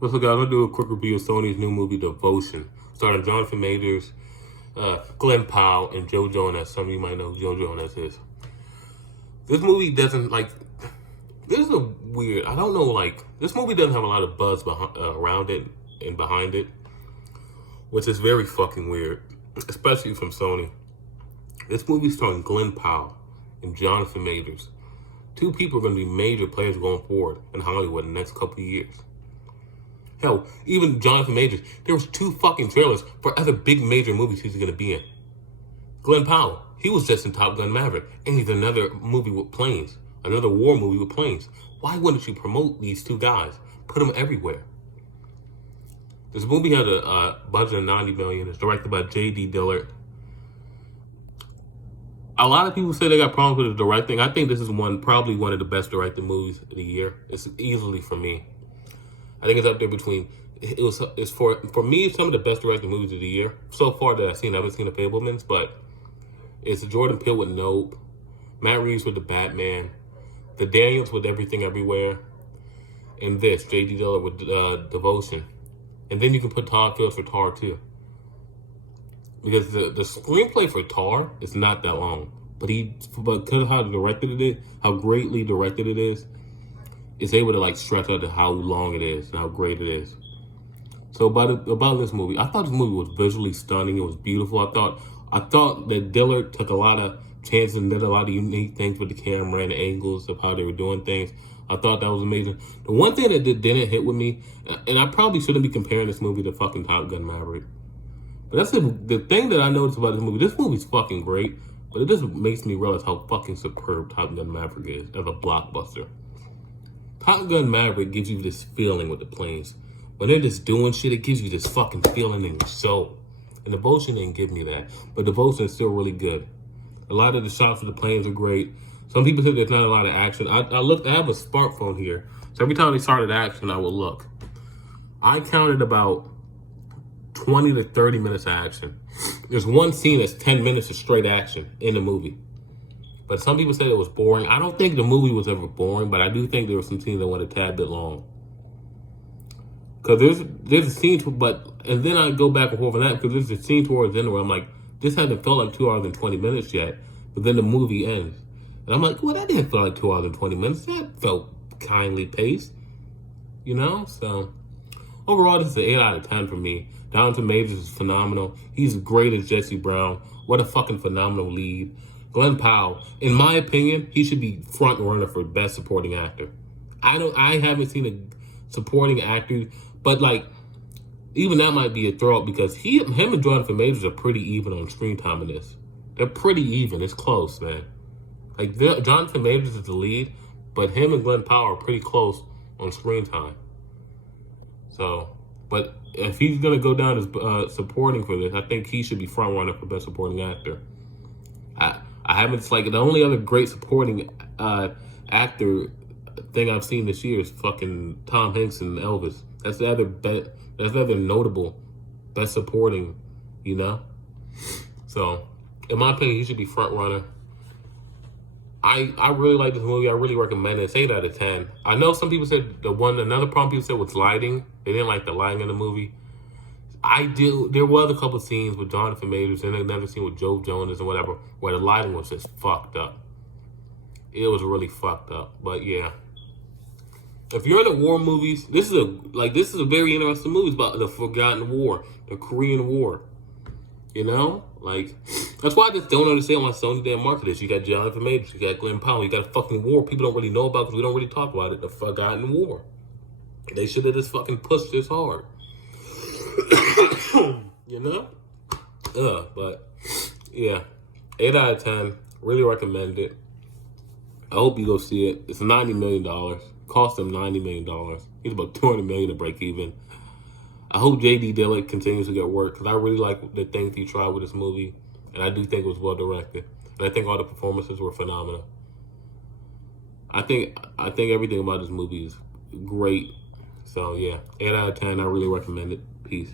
What's up, guys? I'm gonna do a quick review of Sony's new movie, Devotion, starring Jonathan Majors, Glenn Powell, and Joe Jonas. Some of you might know who Joe Jonas is. This movie doesn't this is a weird. I don't know. This movie doesn't have a lot of buzz around it and behind it, which is very fucking weird, especially from Sony. This movie starring Glenn Powell and Jonathan Majors. Two people are going to be major players going forward in Hollywood in the next couple of years. Hell, even Jonathan Majors, there was 2 fucking trailers for other big major movies he's going to be in. Glenn Powell, he was just in Top Gun Maverick, and he's another movie with planes, another war movie with planes. Why wouldn't you promote these 2 guys? Put them everywhere. This movie had a budget of $90 million. It's directed by J.D. Dillard. A lot of people say they got problems with the directing. I think this is probably one of the best directed movies of the year. It's easily for me. I think it's up there between. It's for me. It's some of the best directed movies of the year so far that I've seen. I haven't seen The Fabelmans, but it's Jordan Peele with Nope, Matt Reeves with The Batman, the Daniels with Everything Everywhere, and this J.D. Dillard with Devotion, and then you can put Todd Fields for Tar too, because the screenplay for Tar is not that long, but because of how directed it is, how greatly directed it is. It's able to stretch out to how long it is and how great it is. So about this movie, I thought this movie was visually stunning. It was beautiful. I thought that Dillard took a lot of chances and did a lot of unique things with the camera and the angles of how they were doing things. I thought that was amazing. The one thing that didn't hit with me, and I probably shouldn't be comparing this movie to fucking Top Gun Maverick, but that's the thing that I noticed about this movie. This movie's fucking great, but it just makes me realize how fucking superb Top Gun Maverick is as a blockbuster. Top Gun Maverick gives you this feeling with the planes. When they're just doing shit, it gives you this fucking feeling in your soul. And Devotion didn't give me that. But Devotion is still really good. A lot of the shots of the planes are great. Some people say there's not a lot of action. I have a smartphone here. So every time they started action, I would look. I counted about 20 to 30 minutes of action. There's one scene that's 10 minutes of straight action in the movie. But some people said it was boring. I don't think the movie was ever boring, but I do think there were some scenes that went a tad bit long. Because there's a scene, and then I go back and forth on that, because there's a scene towards the end where I'm like, this hasn't felt like 2 hours and 20 minutes yet, but then the movie ends. And I'm like, well, that didn't feel like 2 hours and 20 minutes. That felt kindly paced, So overall, this is an 8 out of 10 for me. Jonathan Majors is phenomenal. He's great as Jesse Brown. What a fucking phenomenal lead. Glenn Powell, in my opinion, he should be front runner for best supporting actor. I haven't seen a supporting actor, but even that might be a throw up, because him and Jonathan Majors are pretty even on screen time in this. They're pretty even. It's close, man. Jonathan Majors is the lead, but him and Glenn Powell are pretty close on screen time. So, but if he's gonna go down as supporting for this, I think he should be front runner for best supporting actor. I haven't, the only other great supporting actor thing I've seen this year is fucking Tom Hanks and Elvis. That's the other notable best supporting, So, in my opinion, he should be front runner. I really like this movie. I really recommend it. It's 8 out of 10. I know some people said another problem people said was lighting. They didn't like the lighting in the movie. There was a couple scenes with Jonathan Majors and another scene with Joe Jonas and whatever, where the lighting was just fucked up. It was really fucked up. But yeah, if you're into war movies, this is a very interesting movie. It's about the forgotten war, the Korean War. That's why I just don't understand why Sony didn't market this. You got Jonathan Majors, you got Glenn Powell, you got a fucking war people don't really know about because we don't really talk about it. The forgotten war. They should have just fucking pushed this hard. But yeah, 8 out of 10. Really recommend it. I hope you go see it. It's $90 million. Cost him $90 million. He's about $200 million to break even. I hope J.D. Dillard continues to get work, because I really like the things he tried with this movie, and I do think it was well directed, and I think all the performances were phenomenal. I think everything about this movie is great. So yeah, 8 out of 10. I really recommend it. Peace.